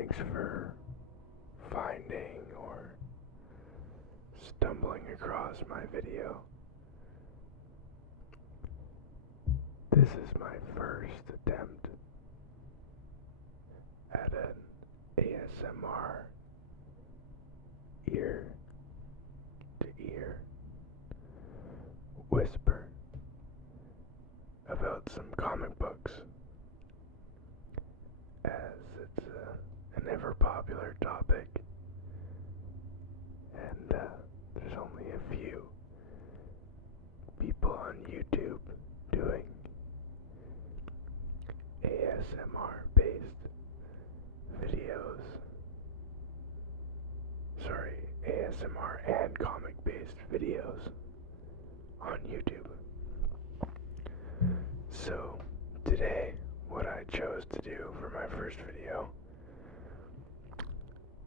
Thanks for finding or stumbling across my video. This is my first attempt at an ASMR ear-to-ear whisper about some comic books, as it's an ever-popular topic, and there's only a few people on YouTube doing ASMR-based videos. ASMR and comic-based videos on YouTube. So today, what I chose to do for my first video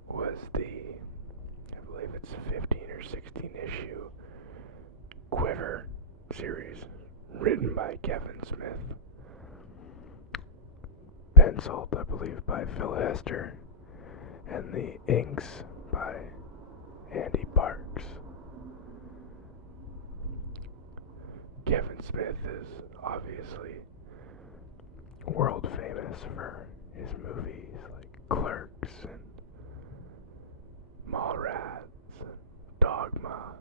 was I believe it's 15 or 16 issue Quiver series, written by Kevin Smith, penciled, I believe, by Hester, and the inks by Ande. Kevin Smith is obviously world famous for his movies like Clerks and Mallrats and Dogma.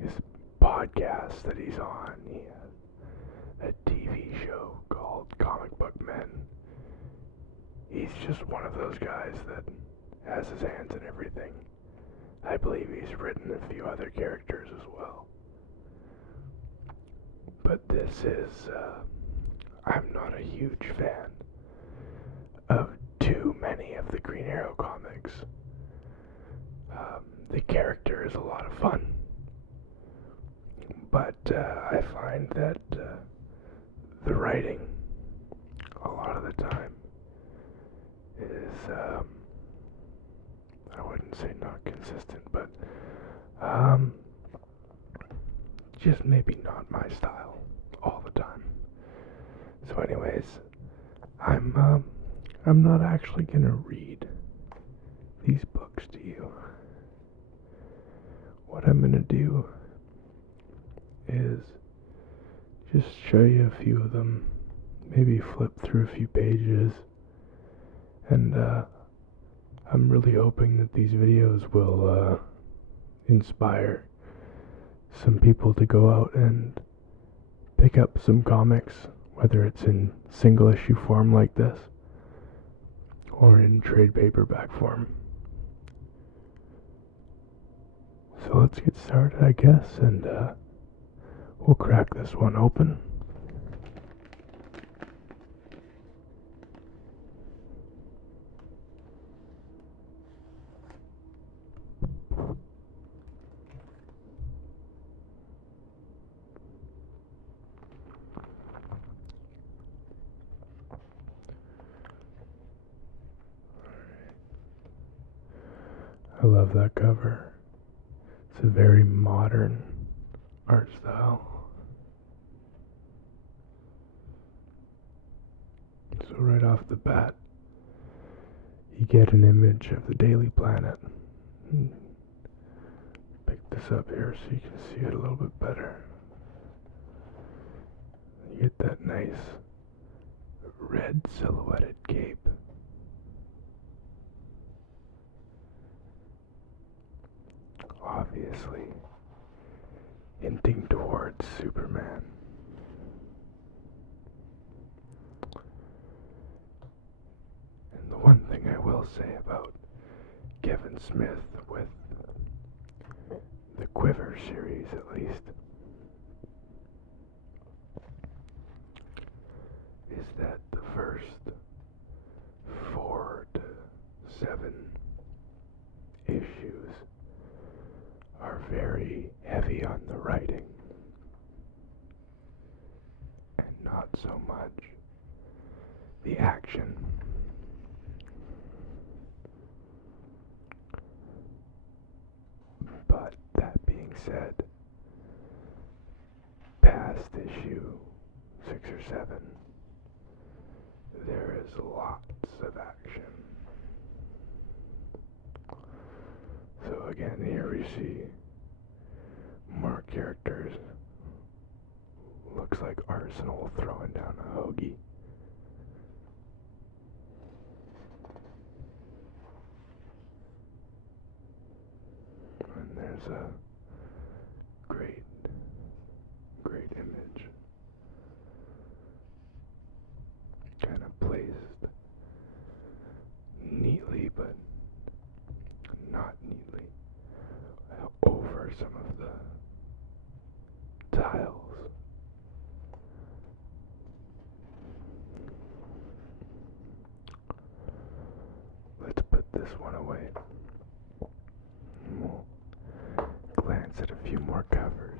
His podcast that he's on, he has a TV show called Comic Book Men. He's just one of those guys that has his hands in everything. I believe he's written a few other characters as well. But this is, I'm not a huge fan of too many of the Green Arrow comics. The character is a lot of fun, but I find that the writing, a lot of the time, is, I wouldn't say not consistent, but just maybe not my style all the time. So anyways, I'm not actually gonna read these books to you. What I'm gonna do is just show you a few of them, maybe flip through a few pages, and I'm really hoping that these videos will inspire some people to go out and pick up some comics, whether it's in single issue form like this or in trade paperback form. So let's get started, I guess, and we'll crack this one open. I love that cover. It's a very modern art style. So right off the bat, you get an image of the Daily Planet. Pick this up here so you can see it a little bit better. You get that nice red silhouetted cape. Obviously hinting towards Superman. And the one thing I will say about Kevin Smith, with the Quiver series at least, is that the first 4 to 7 issues are very heavy on the writing, and not so much the action. But that being said, past issue 6 or 7 there is lots of action. So again, here we see more characters. Looks like Arsenal throwing down a hoagie. And there's a great image. Kind of placed neatly, but not neatly, over some of the tiles. Let's put this one away. We'll glance at a few more covers.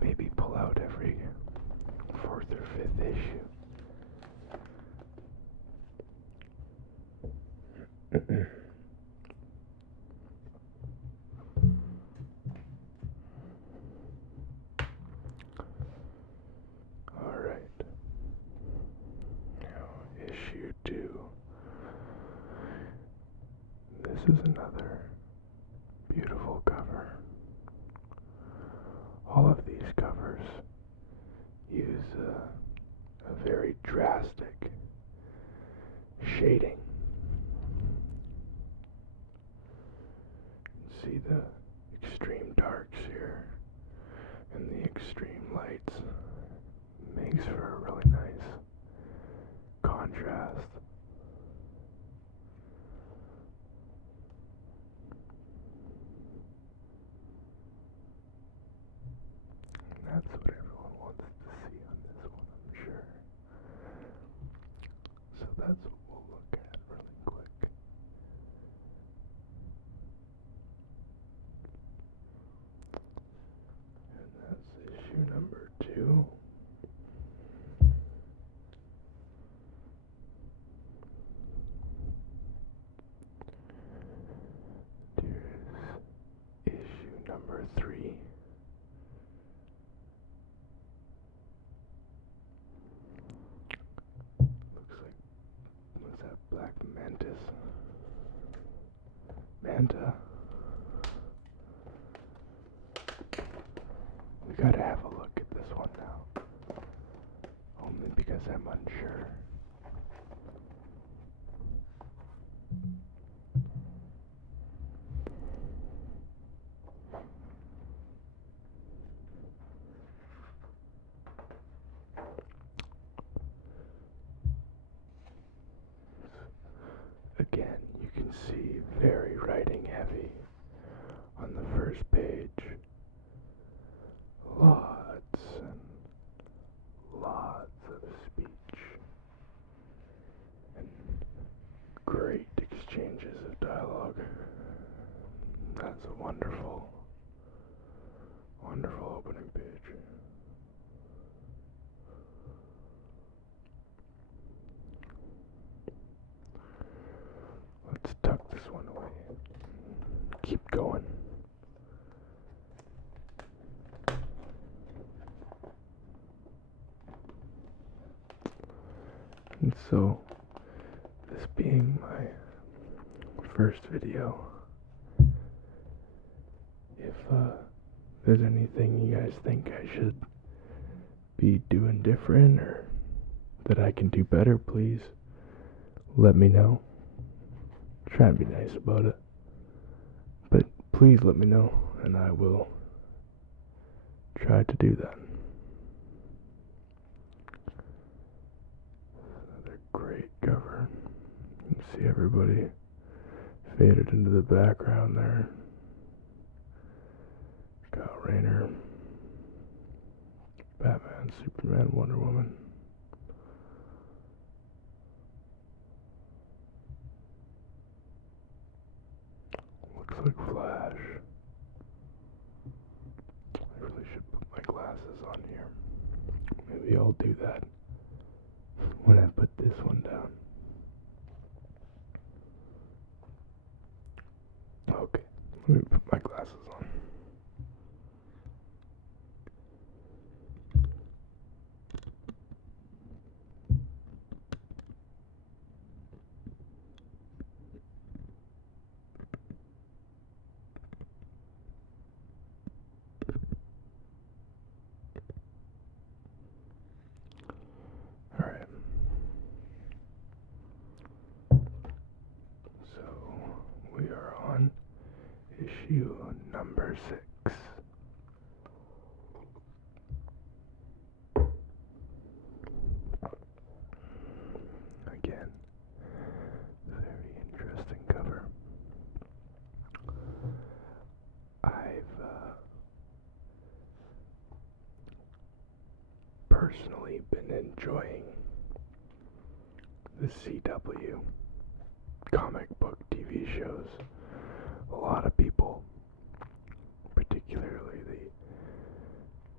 Maybe pull out every 4th or 5th issue. Alright. Now, issue 2. This is another beautiful cover. All of these covers use a very drastic shading. See the extreme darks here and the extreme lights. Makes for a really nice contrast. And that's what everyone wants to see on this one, I'm sure. So that's what we'll look at really quick. And that's issue number 2. Here's issue number 3. Looks like, what's that, black mantis? Manta? We gotta have a look at this one now. Only because I'm unsure. Again, you can see very writing heavy on the first page. Lots and lots of speech and great exchanges of dialogue. That's a wonderful opening page. Let's tuck this one away. Keep going. And so, this being my first video, if there's anything you guys think I should be doing different or that I can do better, please let me know. Try and be nice about it. But please let me know, and I will try to do that. Another great cover. You can see everybody faded into the background there. Kyle Rayner, Batman, Superman, Wonder Woman. Looks like Flash. I really should put my glasses on here. Maybe I'll do that when I put this one down. Okay, let me put my glasses on. issue number 6. Again, very interesting cover. I've personally been enjoying the CW comic book TV shows. A lot of people, particularly the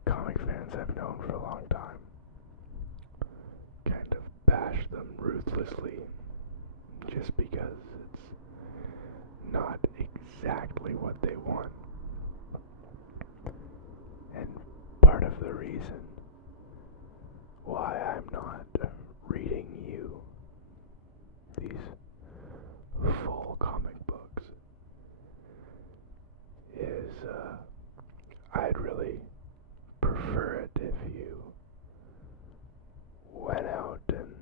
comic fans I've known for a long time, kind of bash them ruthlessly just because it's not exactly what they want. And part of the reason why I'm not reading you these full comic books is I'd really prefer it if you went out and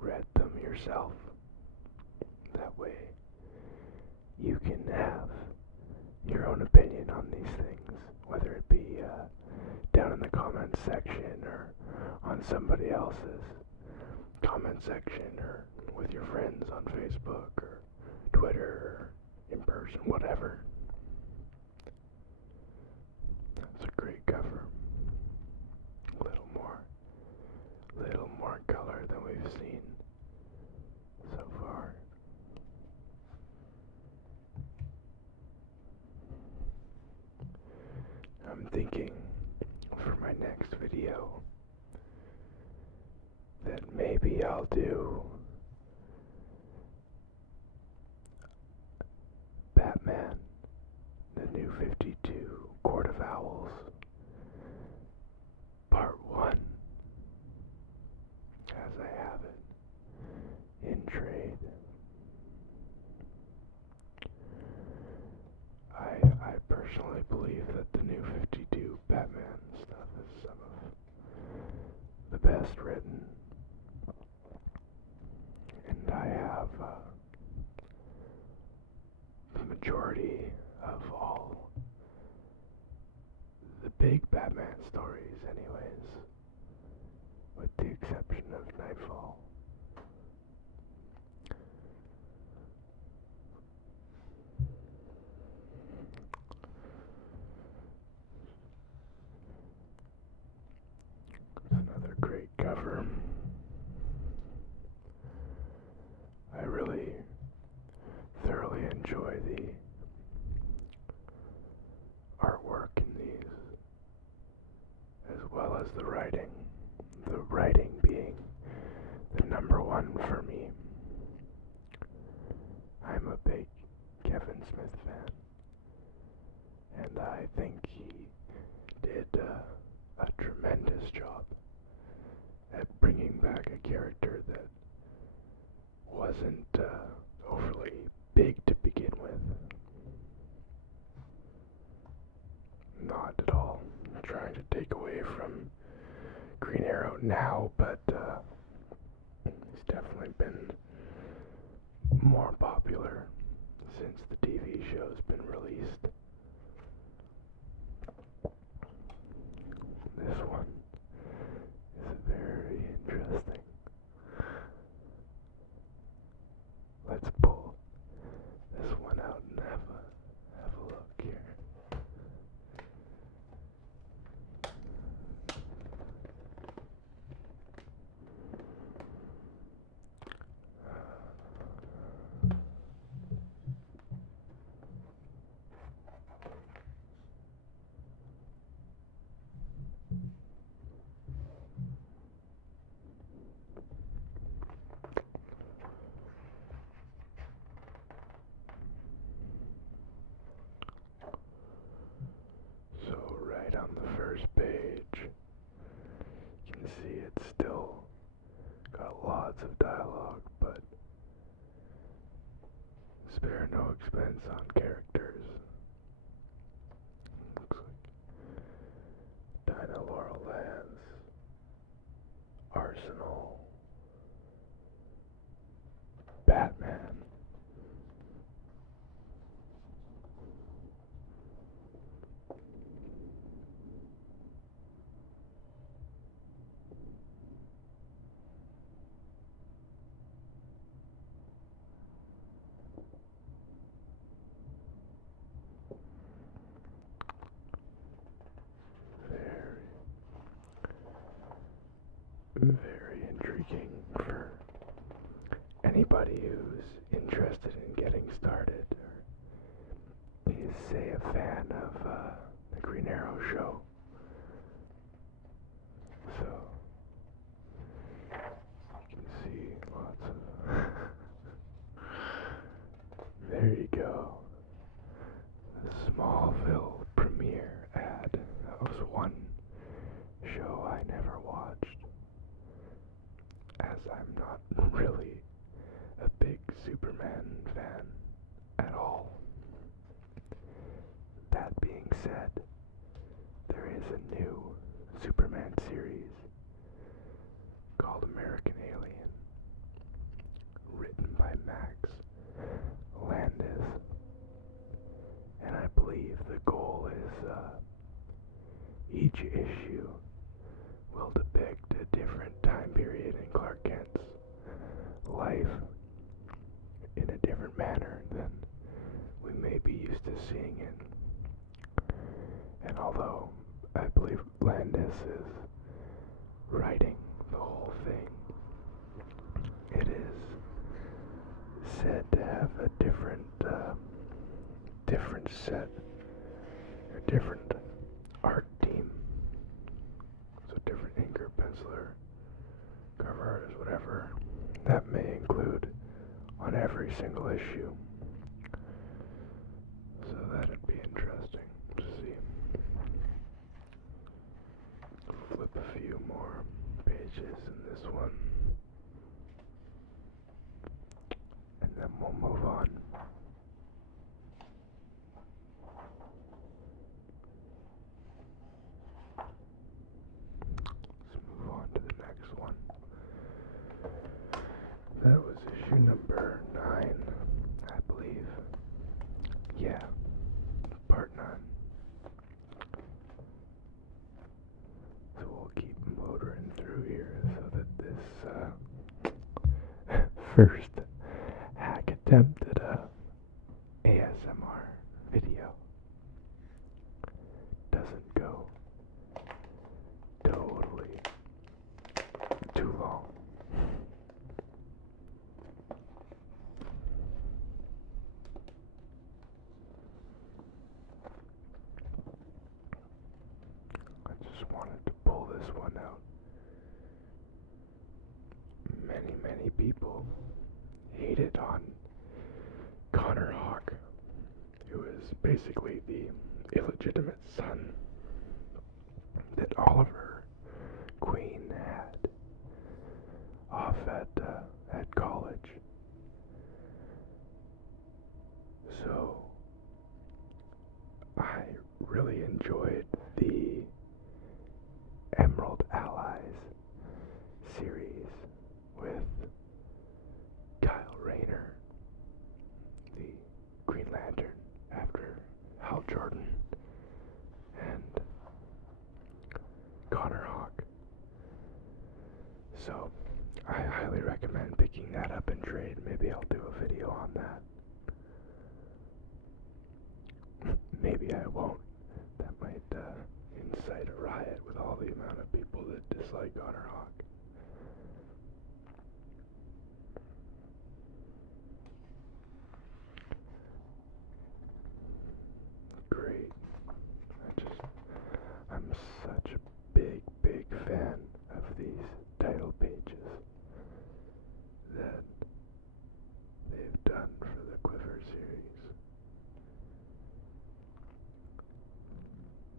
read them yourself. That way you can have your own opinion on these things, whether it be down in the comments section or on somebody else's comment section or with your friends on Facebook or Twitter or in person, whatever. That's a great cover. A little more color than we've seen so far. I'm thinking for my next video that maybe I'll do Batman, the New 52, Court of Owls, Part 1, as I have it in trade. I personally believe that the New 52 Batman stuff is some of the best written, and I have the majority of all the big Batman stories anyways, with the exception of Nightfall. Another great cover. I really thoroughly enjoy the artwork in these, as well as the writing. The writing being the number one for me. I'm a big Kevin Smith fan, and I think he did a tremendous job at bringing back a character that wasn't overly big to begin with. Not at all trying to take away from Green Arrow now, but he's definitely been more popular since the TV show's been released. This one is very interesting. Let's pull this one out and have a look here. On the first page, you can see it's still got lots of dialogue, but spare no expense on characters. Looks like Dinah Laurel Lance, Arsenal, Batman, very intriguing for anybody who's interested in getting started, or is, say, a fan of the Green Arrow show. So, you can see lots of... There you go. The Smallville premiere ad. That was one show I never watched, as I'm not really a big Superman fan at all. That being said, there is a new Superman series called American Alien, written by Max Landis, and I believe the goal is each issue will depict a different time period in Clark Kent's life in a different manner than we may be used to seeing it. And although I believe Landis is writing the whole thing, it is said to have a different set, a different art team. So different inker, penciler, cover artist, whatever that may include on every single issue. So that'd be interesting to see. Flip a few more pages in this one, and then we'll move on. Let's move on to the next one. That was issue number 9, I believe. Yeah, part 9. So we'll keep motoring through here so that this first hack attempt at a ASMR video doesn't go totally too long. I just wanted to pull this one out. Many people hated on Connor Hawke, who is basically the illegitimate son that Oliver Queen had off at college. So I really enjoyed the Emerald Allies series with Kyle Rayner, the Green Lantern after Hal Jordan, and Connor Hawke. So I highly recommend picking that up in trade. Maybe I'll do a video on that. Maybe I won't. That might incite a riot with all the amount of people that dislike Connor Hawke. Great. I'm such a big fan of these title pages that they've done for the Quiver series.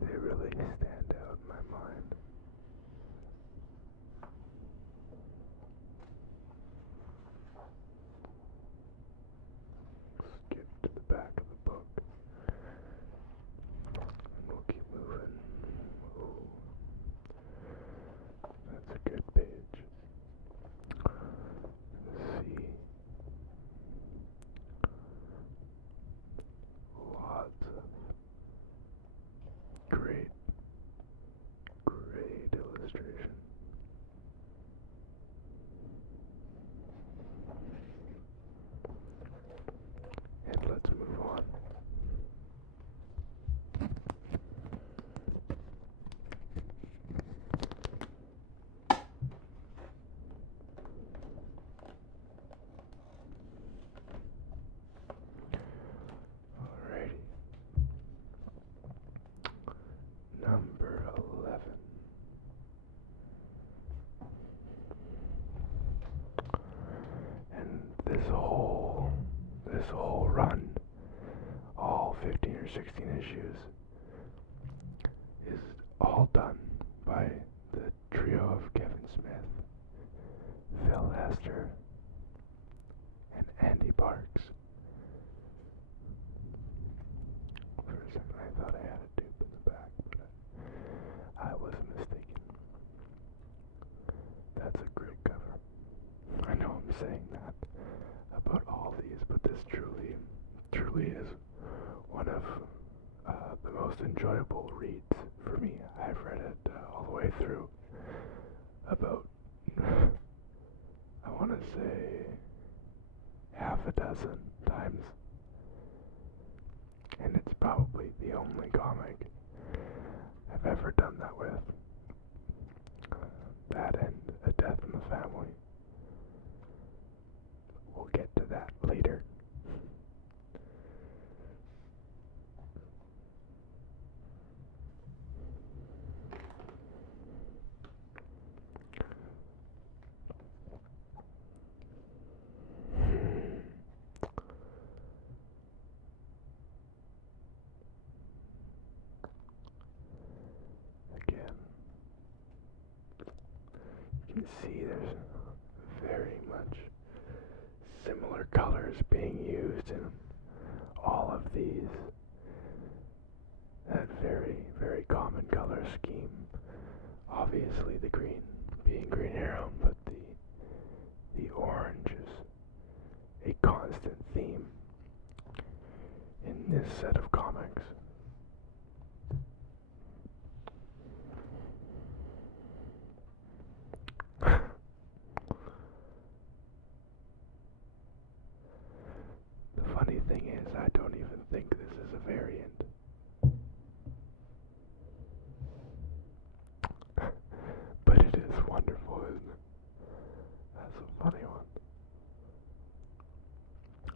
They really stand out in my mind. this whole run, all 15 or 16 issues, is all done by the trio of Kevin Smith, Phil Hester, and Andy Parks. For a second I thought I had a dupe in the back, but I was mistaken. That's a great cover. I know I'm saying that about all these, but this truly is one of the most enjoyable reads for me. I've read it all the way through about, I want to say, half a dozen times. And it's probably the only comic I've ever done that with. That and A Death in the Family. We'll get to that later. Again, you can see there's very much similar colors being used in all of these. That very, very common color scheme. Obviously the green being Green Arrow, but the orange is a constant theme in this set of comics. The funny thing is, I don't even think this is a variant. But it is wonderful, isn't it? That's a funny one.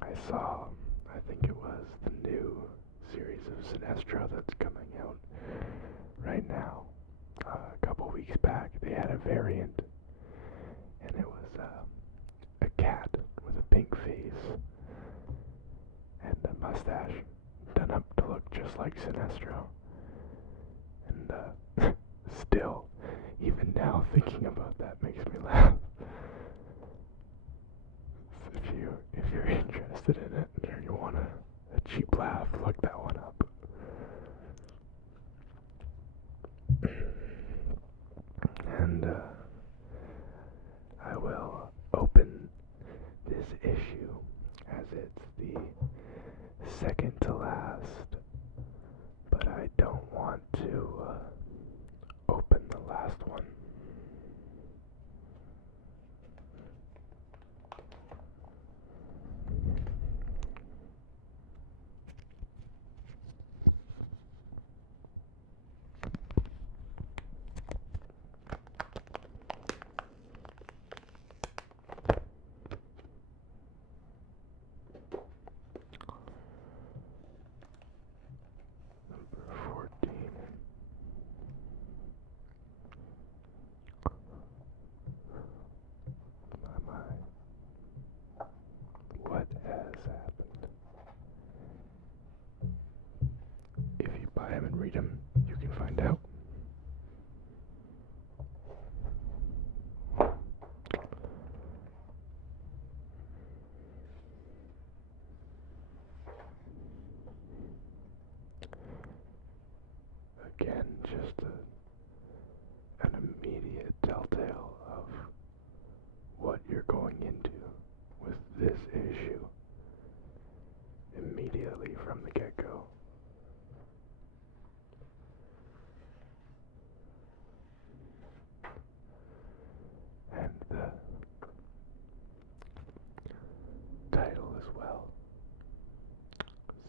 I saw, I think it was the new series of Sinestro that's coming out right now. A couple weeks back, they had a variant, and it was a cat with a pink face and a mustache done up to look just like Sinestro. And still, even now, thinking about that makes me laugh. If you're interested in it, or you want a cheap laugh, look that one up. And I will open this issue as it's the second to last, but I don't want to open the last one. Number 14. My. What has happened? If you buy them and read them, you can find out. Again, just an immediate telltale of what you're going into with this issue immediately from the get-go. And the title as well,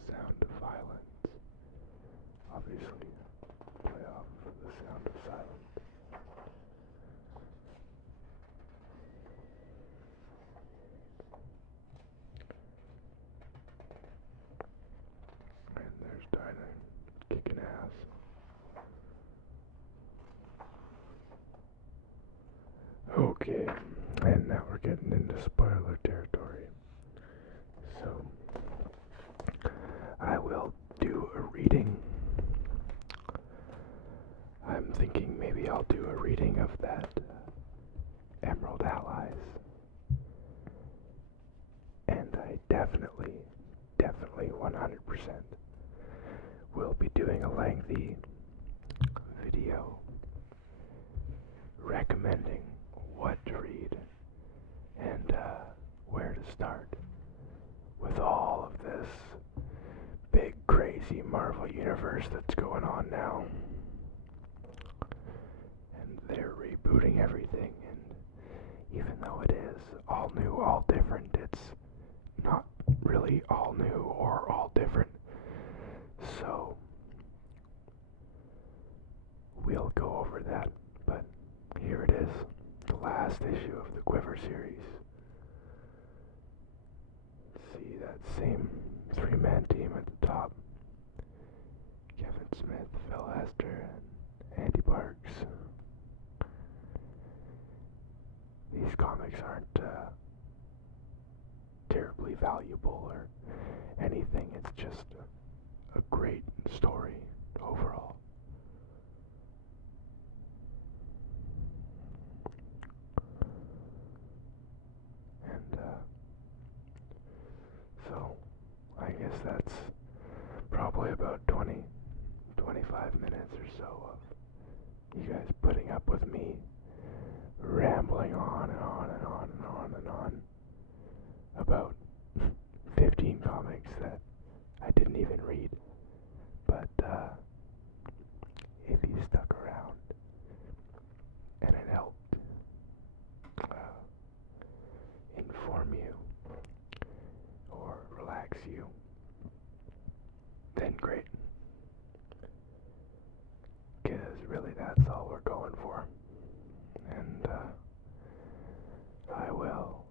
Sound of Violence, obviously play off the sound of silence. And there's Dinah kicking ass. Okay, and now we're getting into spoiler territory. So, I'll do a reading of that Emerald Allies. And I definitely 100% will be doing a lengthy video recommending what to read and where to start with all of this big crazy Marvel universe that's going on now. And they're rebooting everything, and even though it is all new, all different, it's not really all new or all different. So we'll go over that, but here it is, the last issue of the Quiver series. See that same three-man team at the top. Kevin Smith, Phil Hester, and Andy Parks. These comics aren't terribly valuable or anything. It's just a great story overall. And so I guess that's probably about 25 minutes or so of you guys putting up with me rambling on and on and on and on and on about 15 comics that I didn't even read. But if you stuck around and it helped inform you or relax you, then great. Because really that's all we're going for. And I will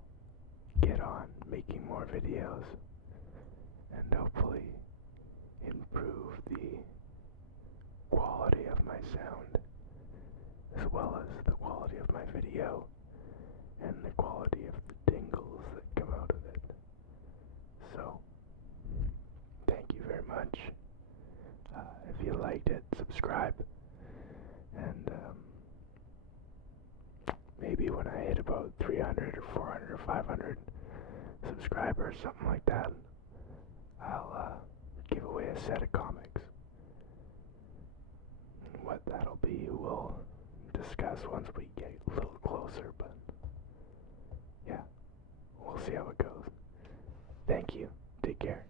get on making more videos and hopefully improve the quality of my sound as well as the quality of my video and the quality of the tingles that come out of it. So thank you very much. If you liked it, subscribe, and maybe when I hit about 300 or 400 or 500 subscribers, something like that, I'll give away a set of comics. What that'll be, we'll discuss once we get a little closer, but yeah, we'll see how it goes. Thank you. Take care.